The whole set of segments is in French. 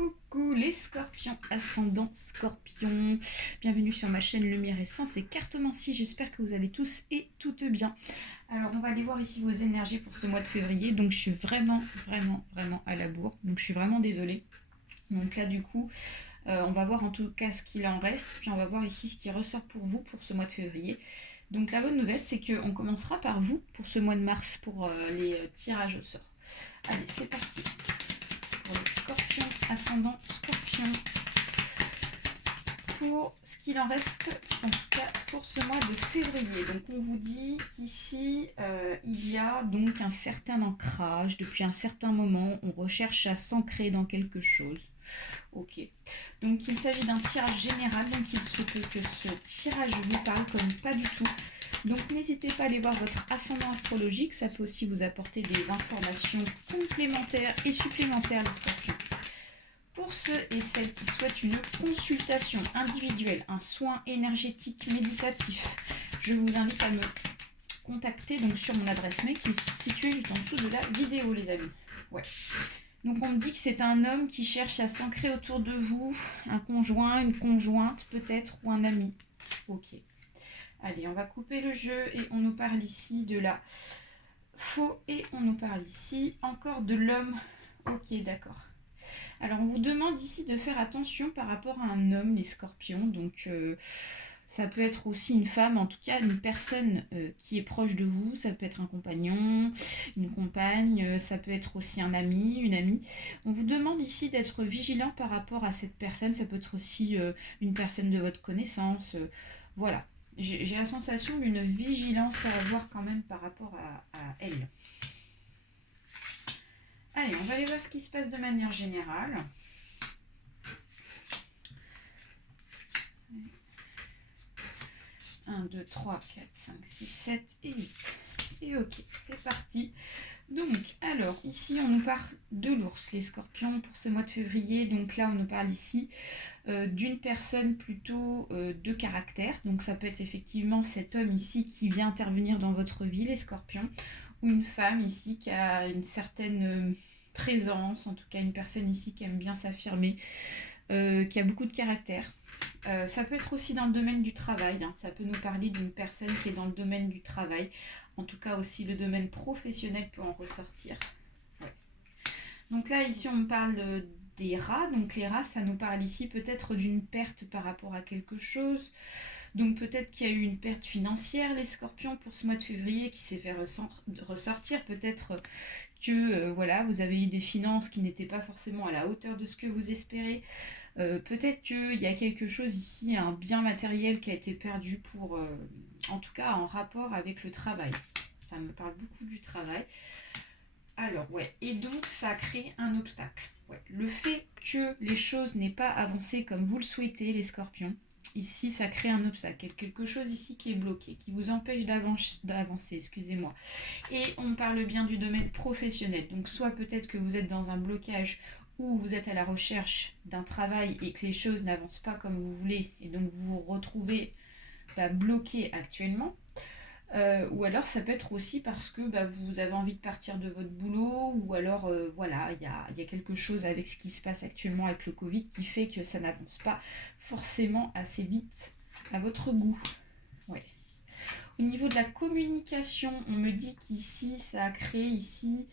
Coucou les scorpions, ascendant scorpion, bienvenue sur ma chaîne Lumière Essence et Cartomancie, j'espère que vous allez tous et toutes bien. Alors on va aller voir ici vos énergies pour ce mois de février, donc je suis vraiment à la bourre, donc je suis vraiment désolée. Donc là du coup, on va voir en tout cas ce qu'il en reste, puis on va voir ici ce qui ressort pour vous pour ce mois de février. Donc la bonne nouvelle c'est qu'on commencera par vous pour ce mois de mars pour les tirages au sort. Allez c'est parti pour les scorpions, ascendant scorpion, pour ce qu'il en reste, en tout cas pour ce mois de février. Donc on vous dit qu'ici il y a donc un certain ancrage, depuis un certain moment on recherche à s'ancrer dans quelque chose. Ok, donc il s'agit d'un tirage général, donc il se peut que ce tirage vous parle comme pas du tout. Donc n'hésitez pas à aller voir votre ascendant astrologique, ça peut aussi vous apporter des informations complémentaires et supplémentaires les scorpions. Pour ceux et celles qui souhaitent une consultation individuelle, un soin énergétique méditatif, je vous invite à me contacter donc sur mon adresse mail qui est située juste en dessous de la vidéo les amis. Ouais. Donc on me dit que c'est un homme qui cherche à s'ancrer autour de vous, un conjoint, une conjointe peut-être ou un ami. Ok. Allez, on va couper le jeu et on nous parle ici de la faux et on nous parle ici encore de l'homme. Ok, d'accord. Alors, on vous demande ici de faire attention par rapport à un homme, les scorpions. Donc, ça peut être aussi une femme, en tout cas une personne qui est proche de vous. Ça peut être un compagnon, une compagne, ça peut être aussi un ami, une amie. On vous demande ici d'être vigilant par rapport à cette personne. Ça peut être aussi une personne de votre connaissance. Voilà. J'ai la sensation d'une vigilance à avoir quand même par rapport à elle. Allez, on va aller voir ce qui se passe de manière générale. Un, 2, 3, 4, 5, 6, 7 et 8. Et ok, c'est parti. Donc, alors, ici, on nous parle de l'ours, les scorpions, pour ce mois de février. Donc là, on nous parle ici d'une personne plutôt de caractère. Donc ça peut être effectivement cet homme ici qui vient intervenir dans votre vie, les scorpions. Ou une femme ici qui a une certaine présence, en tout cas une personne ici qui aime bien s'affirmer, qui a beaucoup de caractère. Ça peut être aussi dans le domaine du travail, hein. Ça peut nous parler d'une personne qui est dans le domaine du travail. En tout cas aussi le domaine professionnel peut en ressortir. Ouais. Donc là ici on me parle des rats. Donc les rats ça nous parle ici peut-être d'une perte par rapport à quelque chose. Donc peut-être qu'il y a eu une perte financière les scorpions pour ce mois de février qui s'est fait ressortir. Peut-être que voilà, vous avez eu des finances qui n'étaient pas forcément à la hauteur de ce que vous espérez. Peut-être qu'il y a quelque chose ici, un bien matériel qui a été perdu pour, en tout cas en rapport avec le travail. Ça me parle beaucoup du travail. Alors ouais, et donc ça crée un obstacle. Ouais. Le fait que les choses n'aient pas avancé comme vous le souhaitez les scorpions, ici ça crée un obstacle, quelque chose ici qui est bloqué, qui vous empêche d'avancer, excusez-moi. Et on parle bien du domaine professionnel, donc soit peut-être que vous êtes dans un blocage ou vous êtes à la recherche d'un travail et que les choses n'avancent pas comme vous voulez et donc vous vous retrouvez bloqué actuellement. Ou alors ça peut être aussi parce que vous avez envie de partir de votre boulot ou alors voilà, il y a quelque chose avec ce qui se passe actuellement avec le Covid qui fait que ça n'avance pas forcément assez vite à votre goût. Ouais. Au niveau de la communication, on me dit qu'ici ça a créé ici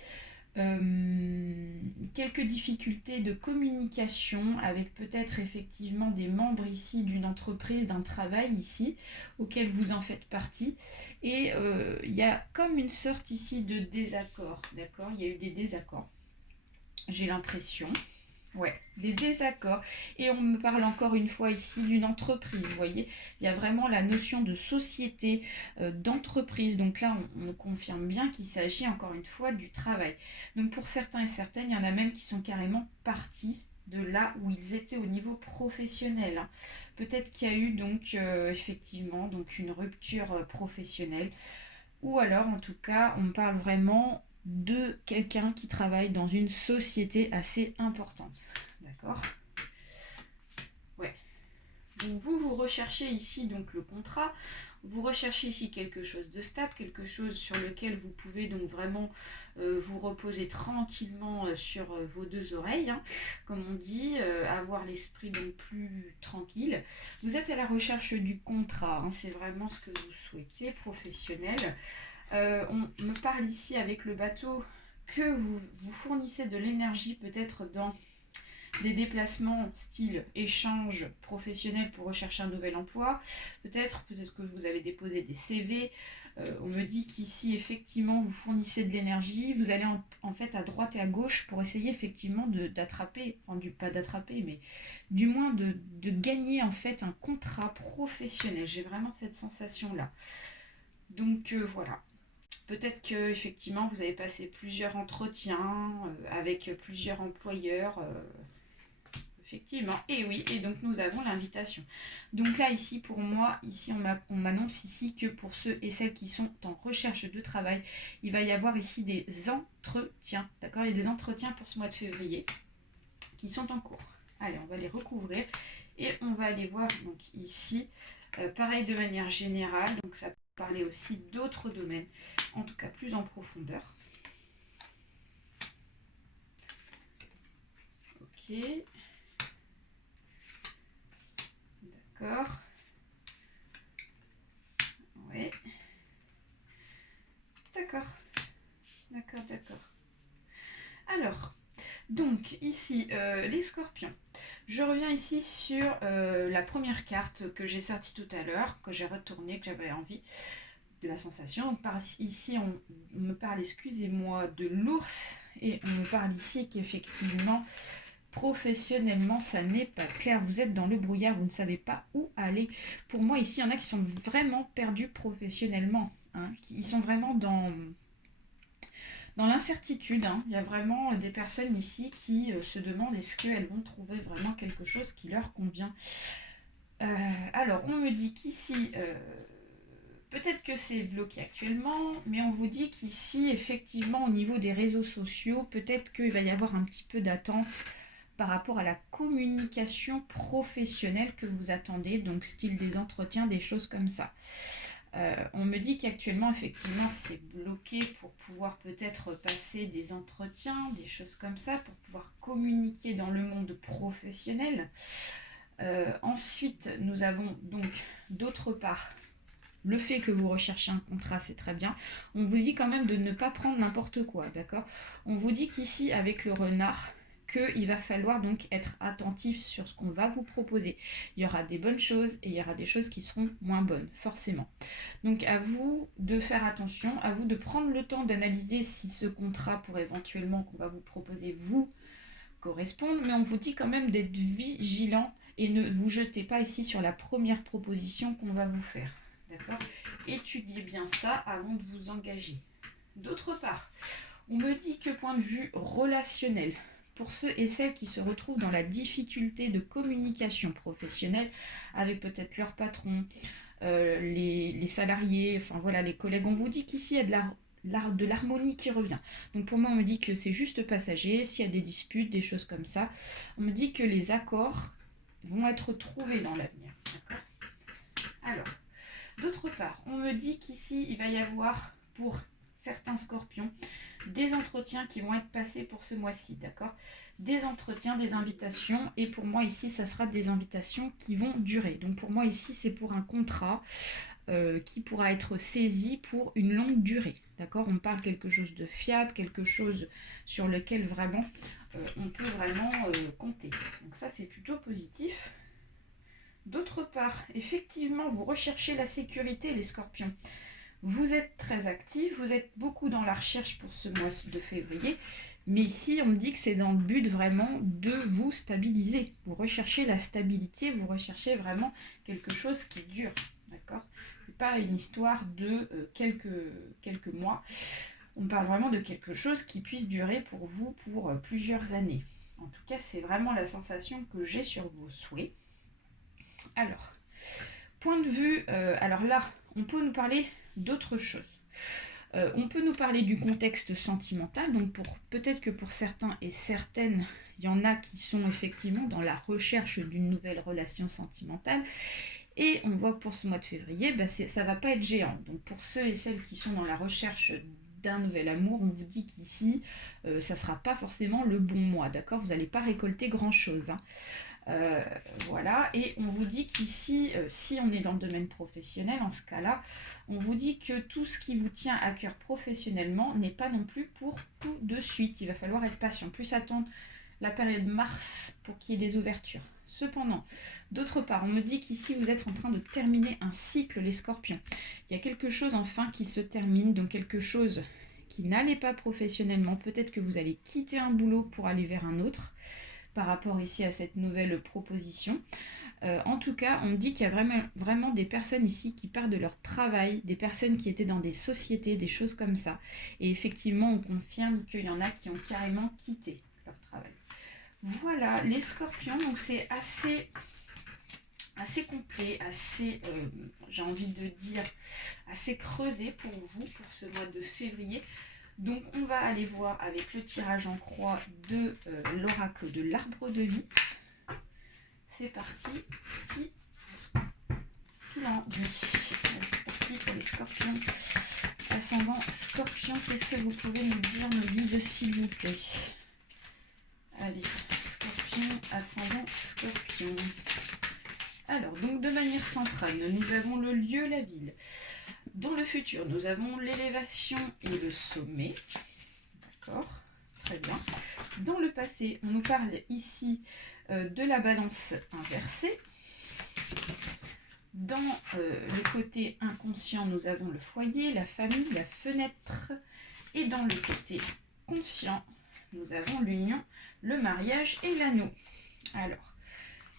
quelques difficultés de communication avec peut-être effectivement des membres ici d'une entreprise, d'un travail ici auquel vous en faites partie et il y a comme une sorte ici de désaccord, d'accord, il y a eu des désaccords, j'ai l'impression. Ouais, des désaccords. Et on me parle encore une fois ici d'une entreprise, vous voyez. Il y a vraiment la notion de société, d'entreprise. Donc là, on confirme bien qu'il s'agit encore une fois du travail. Donc pour certains et certaines, il y en a même qui sont carrément partis de là où ils étaient au niveau professionnel. Peut-être qu'il y a eu donc effectivement donc une rupture professionnelle. Ou alors en tout cas, on parle vraiment de quelqu'un qui travaille dans une société assez importante. D'accord ? Ouais. Donc vous recherchez ici donc le contrat, Vous recherchez ici quelque chose de stable, quelque chose sur lequel vous pouvez donc vraiment vous reposer tranquillement sur vos deux oreilles, hein, comme on dit, avoir l'esprit donc plus tranquille. Vous êtes à la recherche du contrat, hein, c'est vraiment ce que vous souhaitez, professionnel. On me parle ici avec le bateau que vous fournissez de l'énergie peut-être dans des déplacements style échange professionnel pour rechercher un nouvel emploi. Peut-être que vous avez déposé des CV. On me dit qu'ici, effectivement, vous fournissez de l'énergie. Vous allez en fait à droite et à gauche pour essayer effectivement d'attraper, enfin, pas d'attraper, mais du moins de gagner en fait un contrat professionnel. J'ai vraiment cette sensation-là. Donc voilà. Peut-être que effectivement vous avez passé plusieurs entretiens avec plusieurs employeurs. Effectivement, et oui, et donc nous avons l'invitation. Donc là, ici, pour moi, ici, on m'annonce ici que pour ceux et celles qui sont en recherche de travail, il va y avoir ici des entretiens, d'accord? Il y a des entretiens pour ce mois de février qui sont en cours. Allez, on va les recouvrir et on va aller voir, donc ici, pareil de manière générale, donc ça peut parler aussi d'autres domaines, en tout cas plus en profondeur. Ok. D'accord. Oui. D'accord. D'accord, d'accord. Alors, donc ici, les scorpions. Je reviens ici sur la première carte que j'ai sortie tout à l'heure, que j'ai retournée, que j'avais envie de la sensation. Donc ici, on me parle, excusez-moi, de l'ours, et on me parle ici qu'effectivement, professionnellement, ça n'est pas clair. Vous êtes dans le brouillard, vous ne savez pas où aller. Pour moi, ici, il y en a qui sont vraiment perdus professionnellement. Hein, ils sont vraiment dans l'incertitude. Hein. Il y a vraiment des personnes ici qui se demandent est-ce qu'elles vont trouver vraiment quelque chose qui leur convient. Alors, on me dit qu'ici, peut-être que c'est bloqué actuellement, mais on vous dit qu'ici, effectivement, au niveau des réseaux sociaux, peut-être qu'il va y avoir un petit peu d'attente par rapport à la communication professionnelle que vous attendez, donc style des entretiens, des choses comme ça. On me dit qu'actuellement, effectivement, c'est bloqué pour pouvoir peut-être passer des entretiens, des choses comme ça, pour pouvoir communiquer dans le monde professionnel. Ensuite, nous avons donc, d'autre part, le fait que vous recherchez un contrat, c'est très bien. On vous dit quand même de ne pas prendre n'importe quoi, d'accord? On vous dit qu'ici, avec le renard, qu'il va falloir donc être attentif sur ce qu'on va vous proposer. Il y aura des bonnes choses et il y aura des choses qui seront moins bonnes, forcément. Donc à vous de faire attention, à vous de prendre le temps d'analyser si ce contrat pour éventuellement qu'on va vous proposer vous correspond, mais on vous dit quand même d'être vigilant et ne vous jetez pas ici sur la première proposition qu'on va vous faire. D'accord? Étudiez bien ça avant de vous engager. D'autre part, on me dit que point de vue relationnel, pour ceux et celles qui se retrouvent dans la difficulté de communication professionnelle avec peut-être leur patron, les salariés, enfin voilà, les collègues, on vous dit qu'ici il y a de l'harmonie qui revient. Donc pour moi, on me dit que c'est juste passager, s'il y a des disputes, des choses comme ça. On me dit que les accords vont être trouvés dans l'avenir. D'accord ? Alors, d'autre part, on me dit qu'ici, il va y avoir pour certains scorpions des entretiens qui vont être passés pour ce mois-ci, d'accord? Des entretiens, des invitations, et pour moi ici, ça sera des invitations qui vont durer. Donc pour moi ici, c'est pour un contrat qui pourra être saisi pour une longue durée, d'accord? On parle quelque chose de fiable, quelque chose sur lequel vraiment on peut vraiment compter. Donc ça, c'est plutôt positif. D'autre part, effectivement, vous recherchez la sécurité, les scorpions. Vous êtes très actifs, vous êtes beaucoup dans la recherche pour ce mois de février, mais ici, on me dit que c'est dans le but vraiment de vous stabiliser. Vous recherchez la stabilité, vous recherchez vraiment quelque chose qui dure, d'accord? C'est pas une histoire de quelques mois. On parle vraiment de quelque chose qui puisse durer pour vous pour plusieurs années. En tout cas, c'est vraiment la sensation que j'ai sur vos souhaits. Alors, point de vue, alors là, on peut nous parler d'autres choses. On peut nous parler du contexte sentimental, donc peut-être que pour certains et certaines, il y en a qui sont effectivement dans la recherche d'une nouvelle relation sentimentale, Et on voit que pour ce mois de février, bah, ça va pas être géant. Donc pour ceux et celles qui sont dans la recherche d'un nouvel amour, on vous dit qu'ici, ça ne sera pas forcément le bon mois, d'accord? Vous n'allez pas récolter grand-chose, hein. Voilà, et on vous dit qu'ici, si on est dans le domaine professionnel, en ce cas-là, on vous dit que tout ce qui vous tient à cœur professionnellement n'est pas non plus pour tout de suite. Il va falloir être patient, plus attendre la période mars pour qu'il y ait des ouvertures. Cependant, d'autre part, on me dit qu'ici vous êtes en train de terminer un cycle, les scorpions. Il y a quelque chose enfin qui se termine, donc quelque chose qui n'allait pas professionnellement. Peut-être que vous allez quitter un boulot pour aller vers un autre par rapport ici à cette nouvelle proposition. En tout cas, on me dit qu'il y a vraiment des personnes ici qui partent de leur travail, des personnes qui étaient dans des sociétés, des choses comme ça. Et effectivement, on confirme qu'il y en a qui ont carrément quitté leur travail. Voilà, les scorpions, donc c'est assez complet, assez, j'ai envie de dire, assez creusé pour vous, pour ce mois de février. Donc on va aller voir avec le tirage en croix de l'oracle de l'arbre de vie. C'est parti, ce qu'il en dit. C'est parti pour les scorpions. Ascendant scorpion, qu'est-ce que vous pouvez nous dire, nos guides, s'il vous plaît? Allez, scorpion, ascendant scorpion. Alors, donc de manière centrale, nous avons le lieu, la ville. Dans le futur, nous avons l'élévation et le sommet. D'accord, très bien. Dans le passé, on nous parle ici de la balance inversée. Dans le côté inconscient, nous avons le foyer, la famille, la fenêtre. Et dans le côté conscient, nous avons l'union, le mariage et l'anneau. Alors,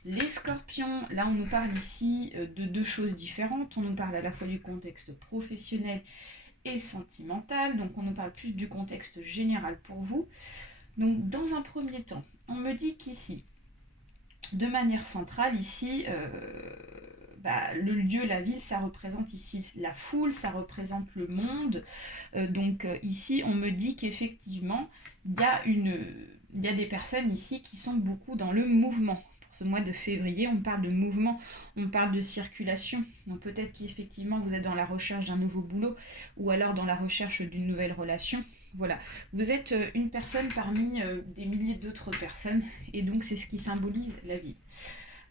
les scorpions, là on nous parle ici de deux choses différentes. On nous parle à la fois du contexte professionnel et sentimental. Donc on nous parle plus du contexte général pour vous. Donc dans un premier temps, on me dit qu'ici, de manière centrale, ici, le lieu, la ville, ça représente ici la foule, ça représente le monde. Ici, on me dit qu'effectivement, il y a des personnes ici qui sont beaucoup dans le mouvement. Pour ce mois de février, on parle de mouvement, on parle de circulation. Donc peut-être qu'effectivement, vous êtes dans la recherche d'un nouveau boulot ou alors dans la recherche d'une nouvelle relation. Voilà, vous êtes une personne parmi des milliers d'autres personnes et donc c'est ce qui symbolise la vie.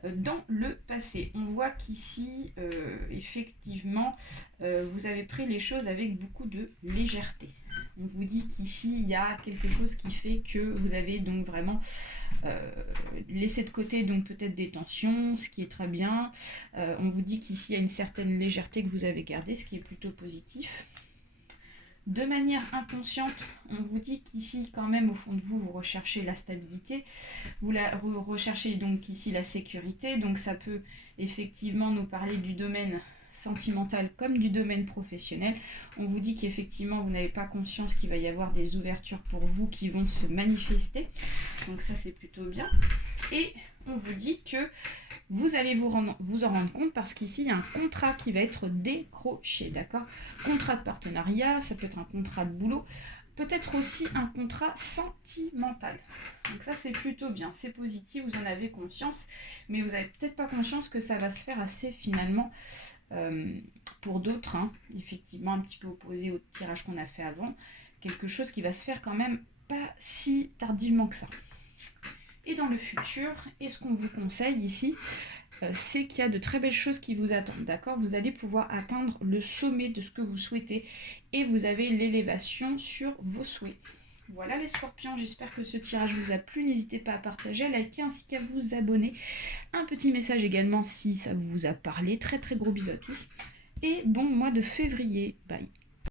Dans le passé, on voit qu'ici, effectivement, vous avez pris les choses avec beaucoup de légèreté. On vous dit qu'ici, il y a quelque chose qui fait que vous avez donc vraiment laissé de côté donc peut-être des tensions, ce qui est très bien. On vous dit qu'ici, il y a une certaine légèreté que vous avez gardée, ce qui est plutôt positif. De manière inconsciente, on vous dit qu'ici, quand même, au fond de vous, vous recherchez la stabilité, vous recherchez donc ici la sécurité, donc ça peut effectivement nous parler du domaine sentimental comme du domaine professionnel. On vous dit qu'effectivement, vous n'avez pas conscience qu'il va y avoir des ouvertures pour vous qui vont se manifester, donc ça c'est plutôt bien. Et on vous dit que vous allez vous en rendre compte parce qu'ici, il y a un contrat qui va être décroché, d'accord? Contrat de partenariat, ça peut être un contrat de boulot, peut-être aussi un contrat sentimental. Donc ça, c'est plutôt bien, c'est positif, vous en avez conscience, mais vous n'avez peut-être pas conscience que ça va se faire assez finalement pour d'autres, hein, effectivement, un petit peu opposé au tirage qu'on a fait avant, quelque chose qui va se faire quand même pas si tardivement que ça. Et dans le futur, et ce qu'on vous conseille ici, c'est qu'il y a de très belles choses qui vous attendent, d'accord? Vous allez pouvoir atteindre le sommet de ce que vous souhaitez et vous avez l'élévation sur vos souhaits. Voilà les scorpions, j'espère que ce tirage vous a plu. N'hésitez pas à partager, à liker ainsi qu'à vous abonner. Un petit message également si ça vous a parlé. Très très gros bisous à tous et bon mois de février. Bye.